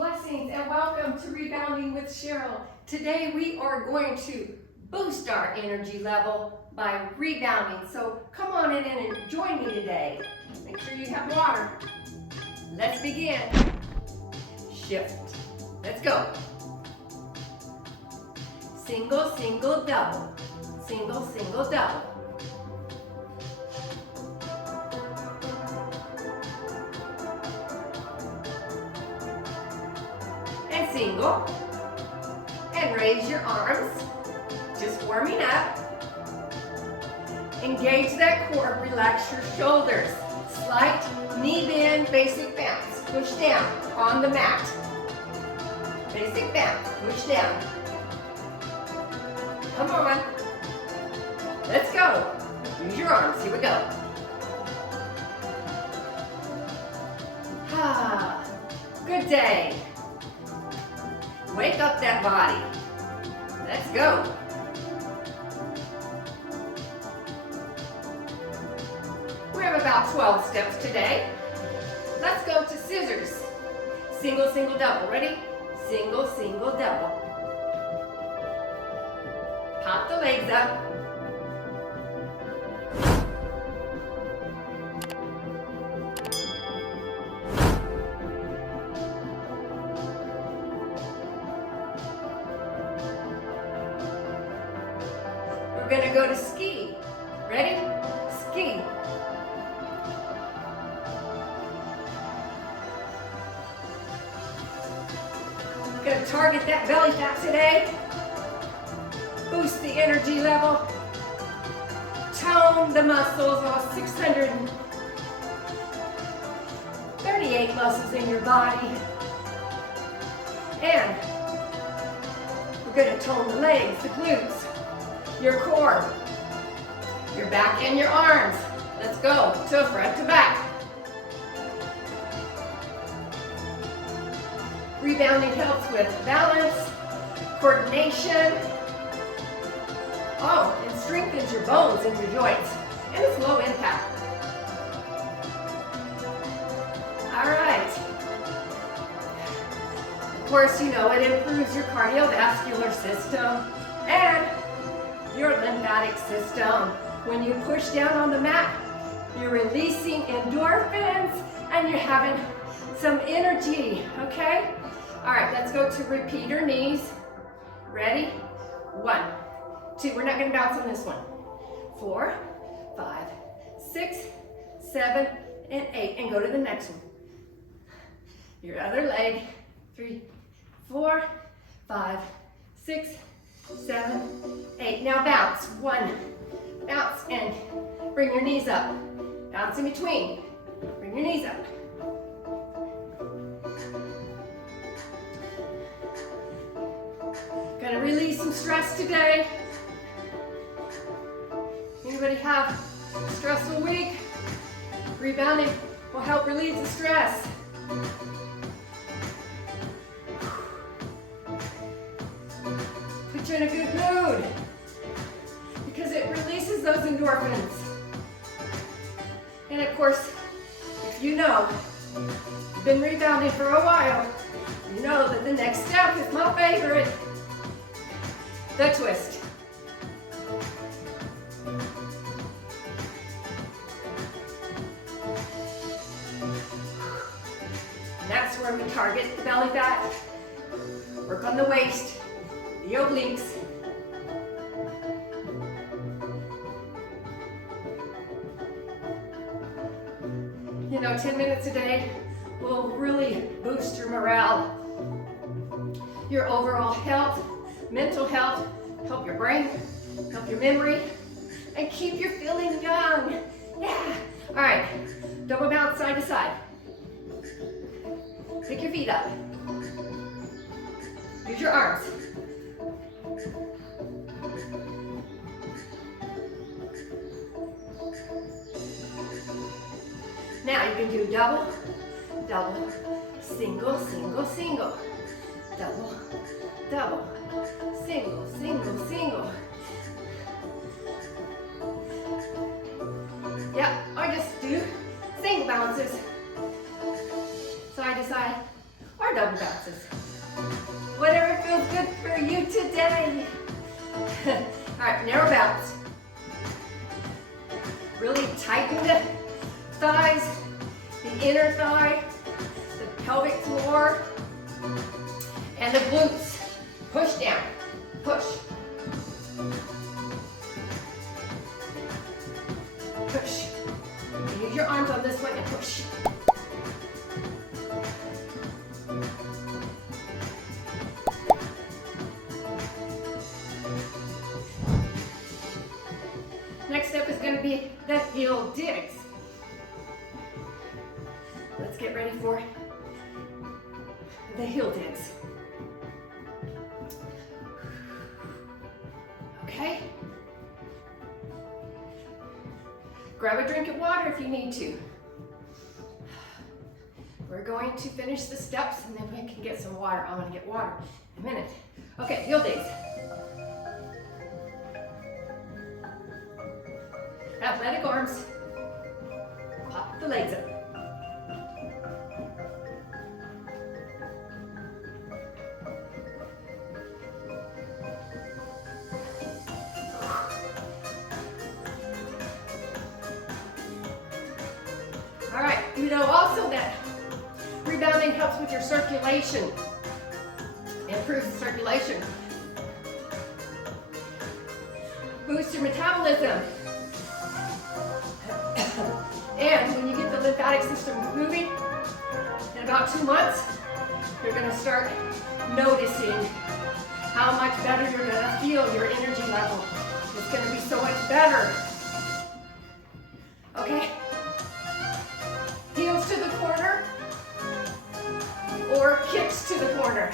blessings, and welcome to Rebounding with Cheryl. Today we are going to boost our energy level by rebounding. So come on in and join me today. Make sure you have water. Let's begin. Shift. Let's go. Single, single, double. Single, single, double. And single. And raise your arms. Just warming up. Engage that core. Relax your shoulders. Slight knee bend, basic bounce. Push down on the mat. Basic bounce. Push down. Come on. Let's go. Use your arms. Here we go. Ah, good day. Wake up that body. Let's go. We have about 12 steps today. Let's go to scissors. Single, single, double. Ready? Single, single, double. Pop the legs up. We're going to go to ski. Ready? Ski. Going to target that belly fat today. Boost the energy level. Tone the muscles, all 638 muscles in your body. And we're going to tone the legs, the glutes, your core, your back and your arms. Let's go to front to back. Rebounding helps with balance, coordination. Oh, and strengthens your bones and your joints. And it's low impact. All right. Of course, you know it improves your cardiovascular system and your lymphatic system. When you push down on the mat, you're releasing endorphins and you're having some energy, okay? All right, let's go to repeater knees. Ready? 1, 2, we're not gonna bounce on this one. 4, 5, 6, 7, and 8, and go to the next one. Your other leg. 3, 4, 5, 6, 7, 8. Now bounce. 1, bounce, and bring your knees up. Bounce in between. Bring your knees up. Gonna release some stress today. Anybody have a stressful week? Rebounding will help relieve the stress. Put you in a good mood because it releases those endorphins. And of course, if you know you've been rebounding for a while, you know that the next step is my favorite, the twist. That's where we target the belly fat, work on the waist, the obliques. You know, 10 minutes a day will really boost your morale, your overall health, mental health, help your brain, help your memory, and keep you feeling young. Yeah. All right, double bounce side to side. Pick your feet up. Use your arms. Now you can do double, double, single, single, single, double, double, single, single, single. Yep, or just do single bounces. Side to side, or or double bounces. Whatever feels good for you today. All right, narrow bounce. Really tighten the thighs, the inner thigh, the pelvic floor, and the glutes. Push down, push. Push. Use your arms on this one and push. Next step is going to be the heel digs. Let's get ready for the heel digs. Okay? Grab a drink of water if you need to. We're going to finish the steps and then we can get some water. I'm going to get water in a minute. Okay, heel digs. Athletic arms. Pop the legs up. All right, you know also that rebounding helps with your circulation. Improves the circulation. Boosts your metabolism. And when you get the lymphatic system moving, in about 2 months, you're going to start noticing how much better you're going to feel your energy level. It's going to be so much better. Okay? Heels to the corner or kicks to the corner.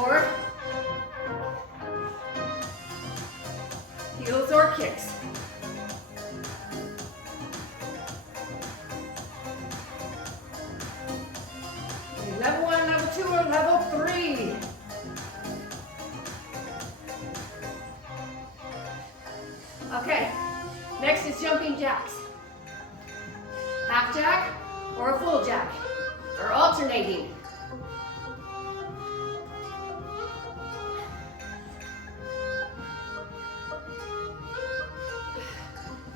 Or heels or kicks. Level 1, level 2, or level 3. Okay, next is jumping jacks. Half jack or a full jack, or alternating.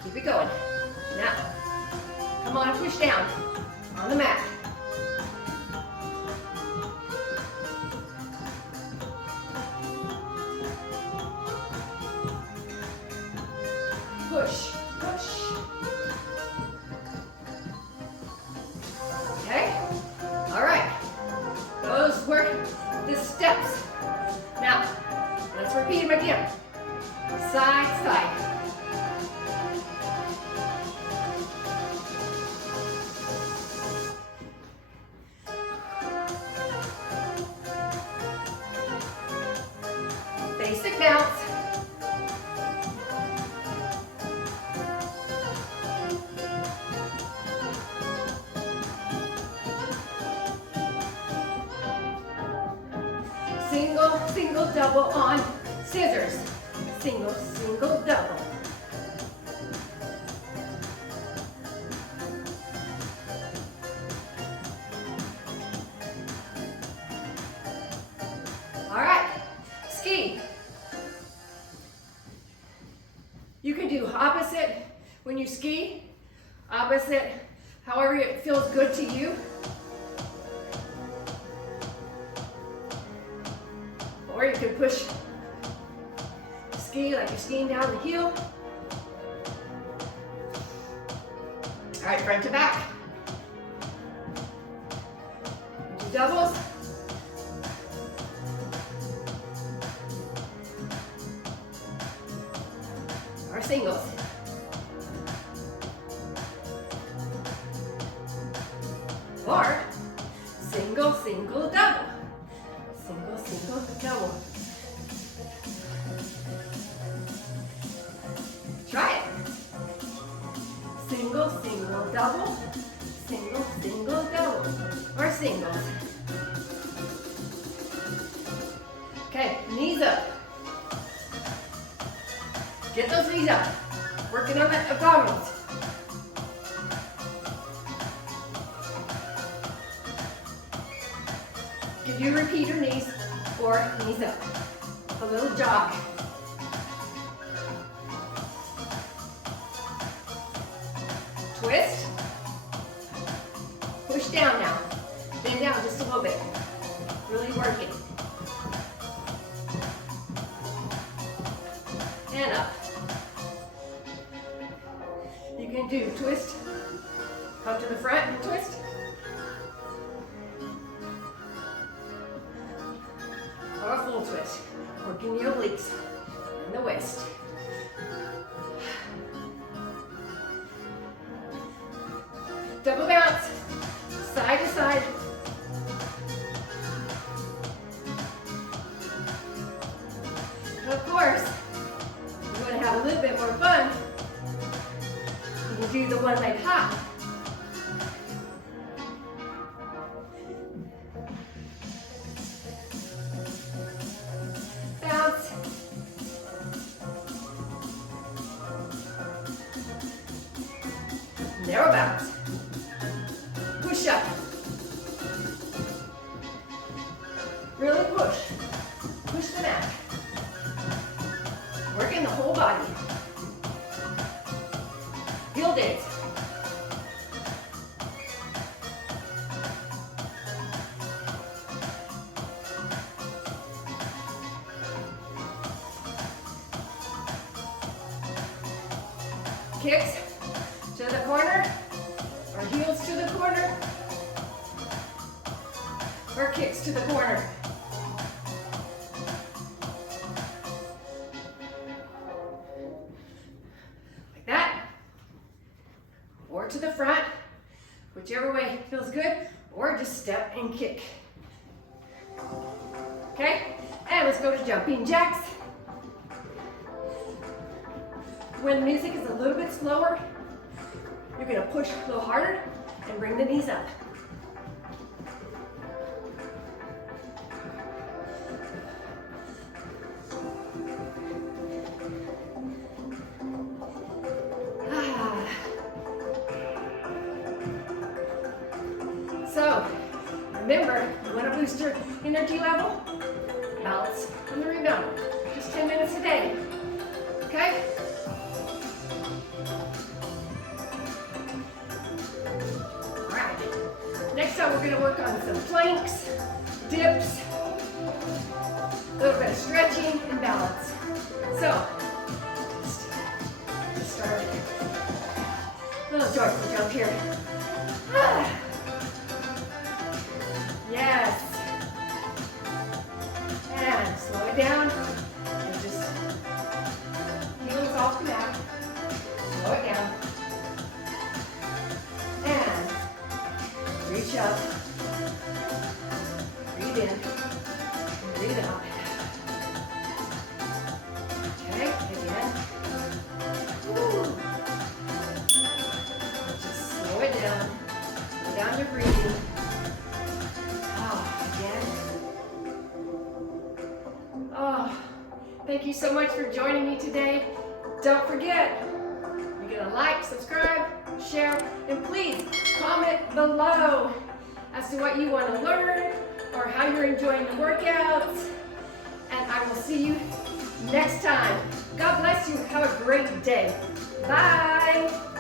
Keep it going. Now, come on, push down on the mat. Push, push. Okay, all right. Those were the steps. Now, let's repeat them again. Side, side. Basic bounce. Single, single, double on scissors. Single, single, double. All right, ski. You can do opposite when you ski, opposite however it feels good to you. Or you can push ski like you're skiing down the hill. All right, front to back. Do doubles. Or singles. Or single, single, double. Single, single, double. Try it. Single, single, double. Single, single, double. Or singles. Okay, knees up. Get those knees up. Working on the abdominals. Give you repeater knees or knees up. A little jog. Twist. Push down now. Bend down just a little bit. Really working. And up. You can do twist. Come to the front and twist. Or a full twist. Working your obliques and the waist. Double bounce. Side to side. Of course, you want to have a little bit more fun. You can do the one leg hop. Bounce. Narrow bounce. Push up. Really push. Push the mat. Working the whole body. Build it. Kicks to the corner, or heels to the corner, or kicks to the corner. Like that. Or to the front, whichever way feels good, or just step and kick. Okay? And let's go to jumping jacks. When the music is a little bit slower, you're going to push a little harder and bring the knees up. So, remember, you want to boost your energy level? Balance on the rebound. Just 10 minutes a day. Okay? Next time we're going to work on some planks, dips, a little bit of stretching and balance. So, just start a little joyful jump here. Yes. And slow it down. And just heels off the mat. Slow it down. And reach up, breathe in, breathe out. Okay, again. Woo. Just slow it down, slow down your breathing. Again. Oh, thank you so much for joining me today. Don't forget, you're gonna like, subscribe, share, and please comment below as to what you want to learn or how you're enjoying the workouts. And I will see you next time. God bless you. Have a great day. Bye.